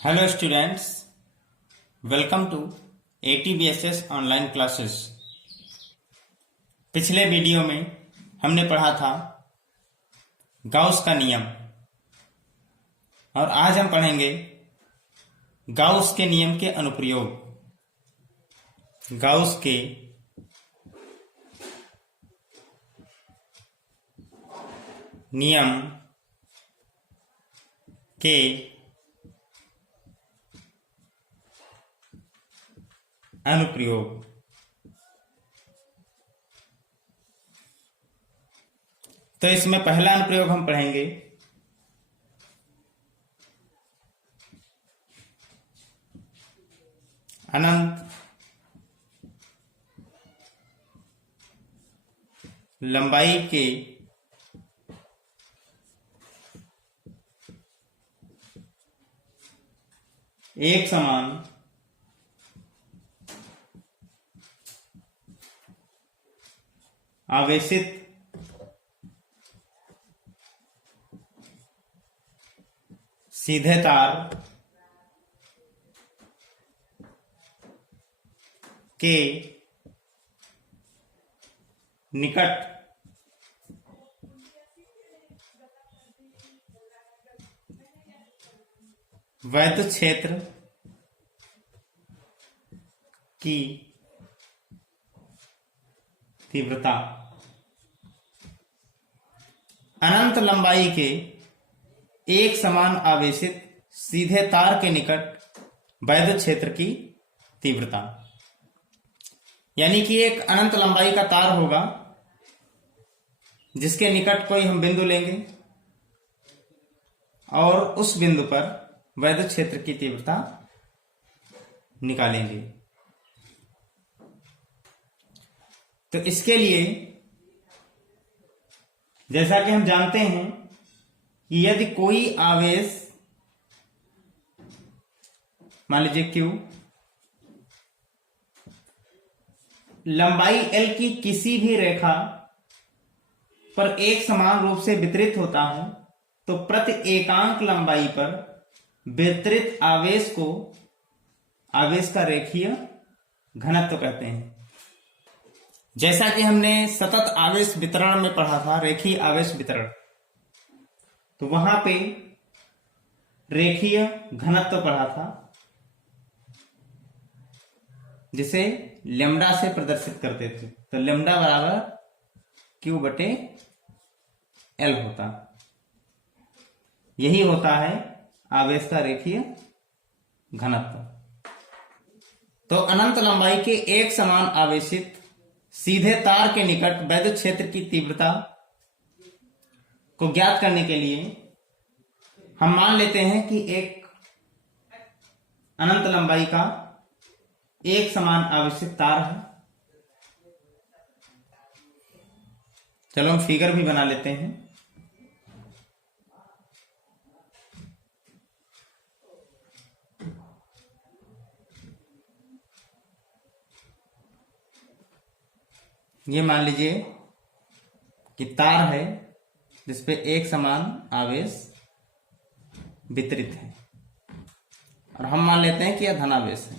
Hello students, welcome to ATBSS online classes. पिछले video में हमने पढ़ा था गाउस का नियम और आज हम पढ़ेंगे गाउस के नियम के अनुप्रयोग। गाउस के नियम के अनुप्रयोग। तो इसमें पहला अनुप्रयोग हम पढ़ेंगे अनंत लंबाई के एक समान आवेशित सीधे तार के निकट वैद्युत क्षेत्र की तीव्रता। अनंत लंबाई के एक समान आवेशित सीधे तार के निकट वैद्युत क्षेत्र की तीव्रता, यानी कि एक अनंत लंबाई का तार होगा जिसके निकट कोई हम बिंदु लेंगे और उस बिंदु पर वैद्युत क्षेत्र की तीव्रता निकालेंगे। तो इसके लिए जैसा कि हम जानते हैं कि यदि कोई आवेश मान लीजिए Q लंबाई L की किसी भी रेखा पर एक समान रूप से वितरित होता है तो प्रति एकांक लंबाई पर वितरित आवेश को आवेश का रेखीय घनत्व कहते हैं। जैसा कि हमने सतत आवेश वितरण में पढ़ा था, रेखीय आवेश वितरण, तो वहां पे रेखीय घनत्व पढ़ा था जिसे लेम्डा से प्रदर्शित करते थे। तो लेम्डा बराबर Q/L होता। यही होता है आवेश का रेखीय घनत्व। तो अनंत लंबाई के एक समान आवेशित सीधे तार के निकट वैद्युत क्षेत्र की तीव्रता को ज्ञात करने के लिए हम मान लेते हैं कि एक अनंत लंबाई का एक समान आवेशित तार है। चलो हम फिगर भी बना लेते हैं। ये मान लीजिए कि तार है जिसपे एक समान आवेश वितरित है और हम मान लेते हैं कि यह धनावेश है।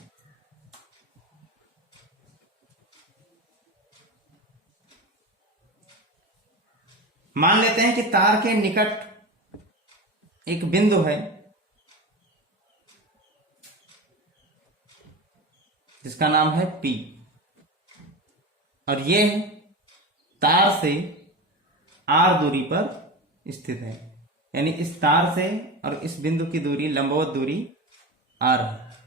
मान लेते हैं कि तार के निकट एक बिंदु है जिसका नाम है P और यह तार से R दूरी पर स्थित है, यानी इस तार से और इस बिंदु की दूरी, लंबवत दूरी R है।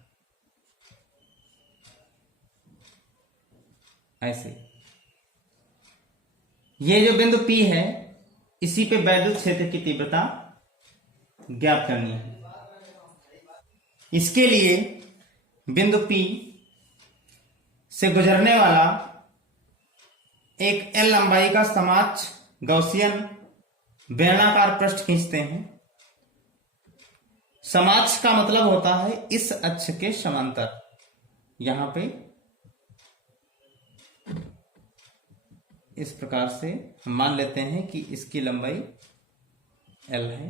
ऐसे ये जो बिंदु P है, इसी पे वैद्युत क्षेत्र की तीव्रता ज्ञात करनी है। इसके लिए बिंदु P से गुजरने वाला एक L लंबाई का समाक्ष गौसियन बेलनाकार पृष्ठ खींचते हैं। समाक्ष का मतलब होता है इस अक्ष के समांतर। यहां पे इस प्रकार से हम मान लेते हैं कि इसकी लंबाई L है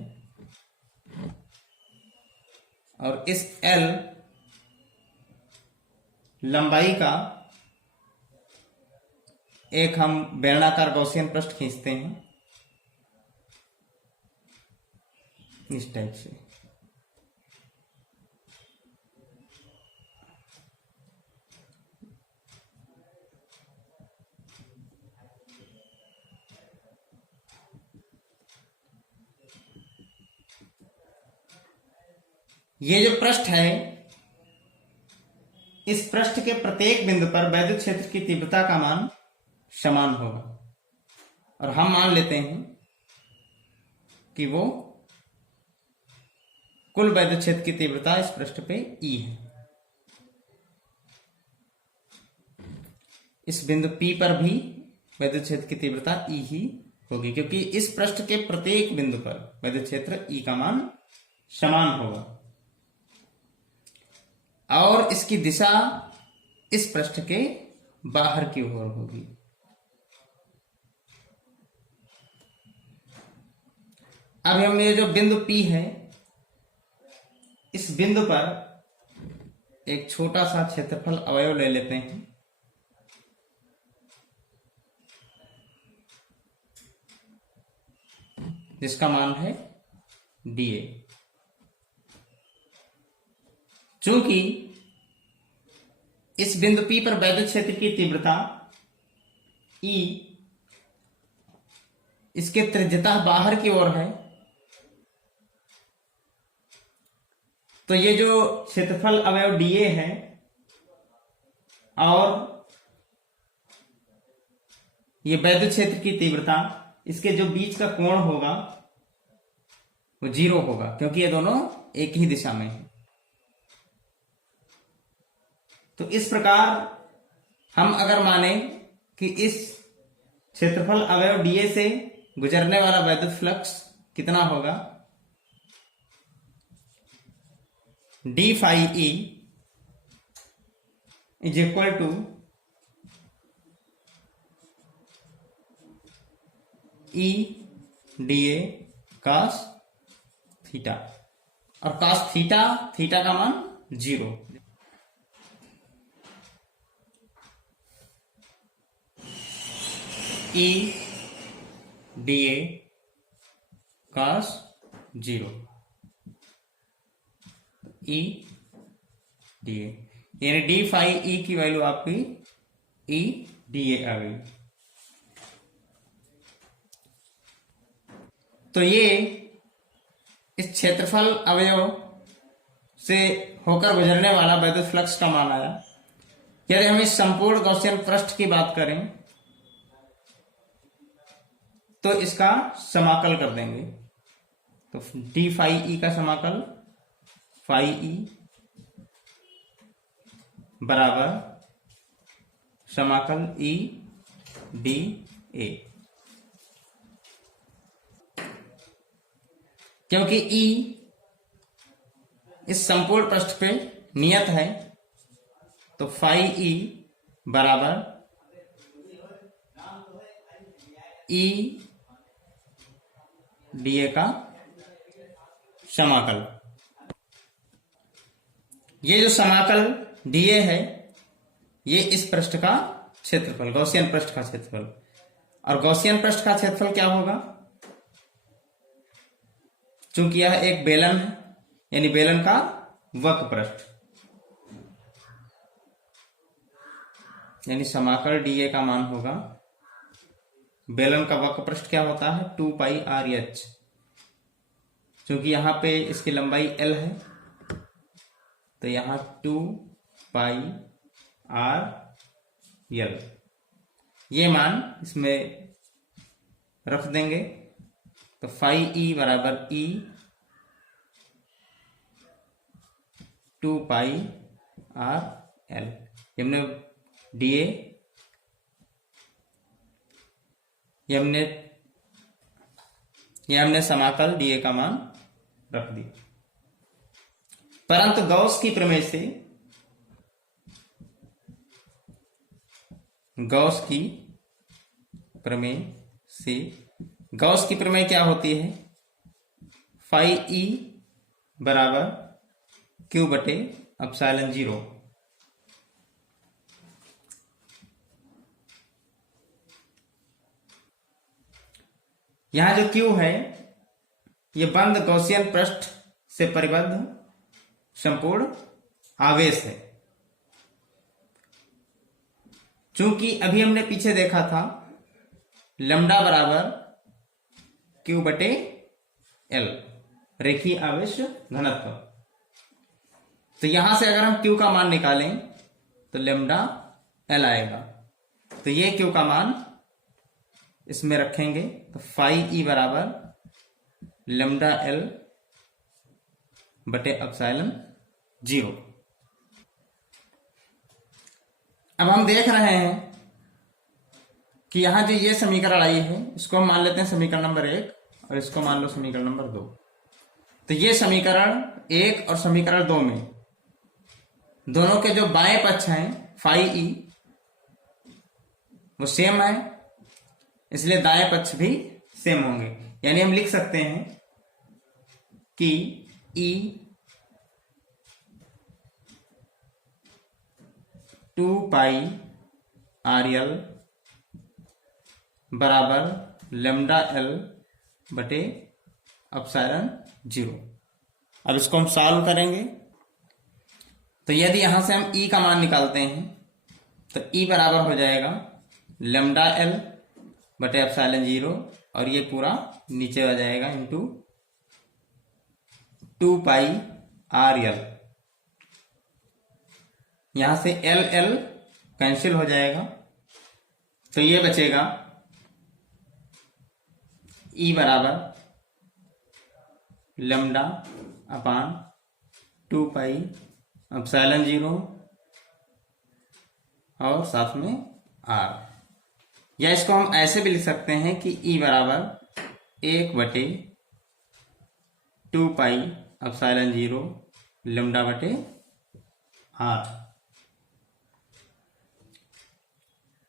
और इस L लंबाई का एक हम बेलनाकार गॉसियन पृष्ठ खींचते हैं इस टाइप से। ये जो पृष्ठ है, इस पृष्ठ के प्रत्येक बिंदु पर वैद्युत क्षेत्र की तीव्रता का मान समान होगा और हम मान लेते हैं कि वो कुल वैद्युत क्षेत्र की तीव्रता इस पृष्ठ पे E है। इस बिंदु P पर भी वैद्युत क्षेत्र की तीव्रता E ही होगी, क्योंकि इस पृष्ठ के प्रत्येक बिंदु पर वैद्युत क्षेत्र E का मान समान होगा और इसकी दिशा इस पृष्ठ के बाहर की ओर होगी। अब हम ये जो बिंदु P है, इस बिंदु पर एक छोटा सा क्षेत्रफल अवयव ले लेते हैं। जिसका मान है dA। चूंकि इस बिंदु P पर वैद्युत क्षेत्र की तीव्रता E इसके त्रिज्यता बाहर की ओर है, तो ये जो क्षेत्रफल अवयव dA है और ये वैद्युत क्षेत्र की तीव्रता, इसके जो बीच का कोण होगा वो 0 होगा, क्योंकि ये दोनों एक ही दिशा में है। तो इस प्रकार हम अगर माने कि इस क्षेत्रफल अवयव dA से गुजरने वाला वैद्युत फ्लक्स कितना होगा, d phi E is equal to E dA cos theta, और cos थीटा का मान 0। E dA cos 0 E dA, यानी d phi E की वैल्यू आपकी E dA आ गई। तो ये इस क्षेत्रफल अवयव से होकर गुजरने वाला वैद्युत फ्लक्स का मान आया। यदि हम इस संपूर्ण गॉसियन पृष्ठ की बात करें तो इसका समाकल कर देंगे, तो d phi E का समाकल phi E बराबर समाकल E dA, क्योंकि E इस संपूर्ण पृष्ठ पे नियत है, तो phi E बराबर E dA का समाकल। ये जो समाकल dA है, ये इस पृष्ठ का क्षेत्रफल, गॉसियन पृष्ठ का क्षेत्रफल, और गॉसियन पृष्ठ का क्षेत्रफल क्या होगा, चूंकि यह एक बेलन है, यानी बेलन का वक्र पृष्ठ, यानी समाकल dA का मान होगा, बेलन का वक्र पृष्ठ क्या होता है 2 पाई RH, क्योंकि यहां पे इसकी लंबाई L है, तो यहां 2 पाई RL, ये मान इसमें रख देंगे, तो phi E बराबर E 2 पाई RL, हमने dA ये हमने समाकल dA का मान रख दिया। परंतु गॉस की प्रमेय से गॉस की प्रमेय क्या होती है, phi E बराबर क्यू बटे एप्सिलॉन 0। यहां जो क्यू है ये बंद गॉसियन पृष्ठ से परिबद्ध संपूर्ण आवेश है। चूंकि अभी हमने पीछे देखा था लैम्डा बराबर क्यू बटे एल, रेखीय आवेश घनत्व। तो यहां से अगर हम क्यू का मान निकालें तो लैम्डा एल आएगा। तो ये क्यू का मान इसमें रखेंगे तो फाई ई बराबर लैम्डा एल बटे एप्सिलॉन 0। अब हम देख रहे हैं कि यहां जो ये समीकरण आई है इसको हम मान लेते हैं समीकरण नंबर 1 और इसको मान लो समीकरण नंबर 2। तो ये समीकरण 1 और समीकरण 2 में दोनों के जो बाएं पक्ष हैं फाई ई वो सेम है, इसलिए दाएं पक्ष भी सेम होंगे। यानी हम लिख सकते हैं कि ई 2 पाई आर एल बराबर लैम्डा एल बटे एप्सिलॉन 0। अब इसको हम सॉल्व करेंगे तो यदि यहां से हम ई का मान निकालते हैं तो ई बराबर हो जाएगा लैम्डा एल बटे एप्सिलॉन 0 और ये पूरा नीचे आ जाएगा इंटू 2 पाई आर एल। यहां से एल एल कैंसिल हो जाएगा तो ये बचेगा ई बराबर लैम्डा अपान 2 पाई एप्सिलॉन 0 और साथ में आर। या इसको हम ऐसे भी लिख सकते हैं कि ई बराबर 1 बटे 2 पाई एप्सिलॉन 0 लैम्डा बटे आर।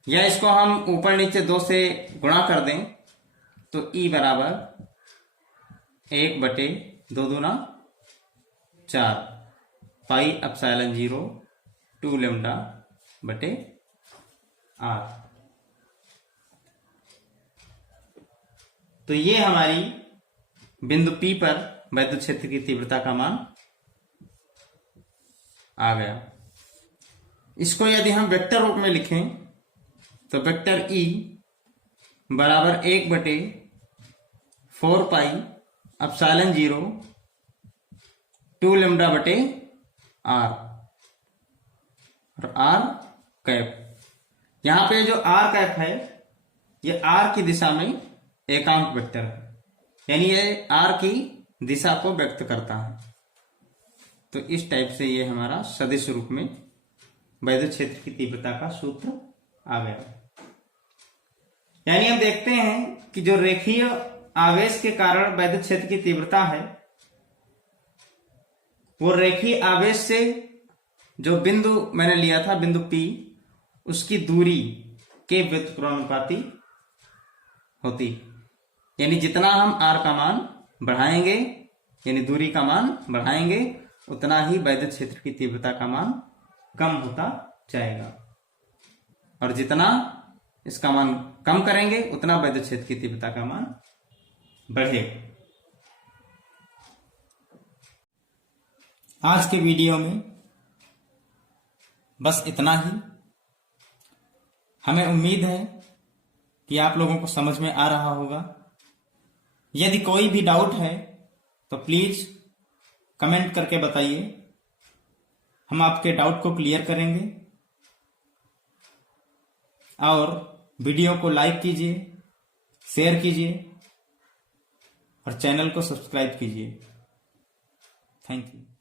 या इसको हम ऊपर नीचे 2 से गुणा कर दें तो ई बराबर 1 बटे 2 दूना 4 पाई एप्सिलॉन 0 2 लैम्डा बटे आर। तो ये हमारी बिंदु P पर वैद्युत क्षेत्र की तीव्रता का मान आ गया। इसको यदि हम वेक्टर रूप में लिखें तो वेक्टर E बराबर 1 बटे 4 पाई एप्सिलॉन 0 2 लैम्डा बटे आर और आर कैप। यहां पे जो आर कैप है ये आर की दिशा में एकांक वेक्टर है, यानी ये आर की दिशा को व्यक्त करता है। तो इस टाइप से ये हमारा सदिश रूप में वैद्युत क्षेत्र की तीव्रता का सूत्र आ गया। यानी हम देखते हैं कि जो रेखीय आवेश के कारण वैद्युत क्षेत्र की तीव्रता है वो रेखीय आवेश से जो बिंदु मैंने लिया था बिंदु P उसकी दूरी के व्युत्क्रमानुपाती होती। यानी जितना हम r का मान बढ़ाएंगे यानी दूरी का मान बढ़ाएंगे उतना ही वैद्युत क्षेत्र की तीव्रता का मान कम होता जाएगा और जितना इसका मान कम करेंगे उतना वैद्युत क्षेत्र की तीव्रता का मान बढ़ेगा। आज के वीडियो में बस इतना ही। हमें उम्मीद है कि आप लोगों को समझ में आ रहा होगा। यदि कोई भी डाउट है तो प्लीज कमेंट करके बताइए, हम आपके डाउट को क्लियर करेंगे। और वीडियो को लाइक कीजिए, शेयर कीजिए और चैनल को सब्सक्राइब कीजिए। Thank you.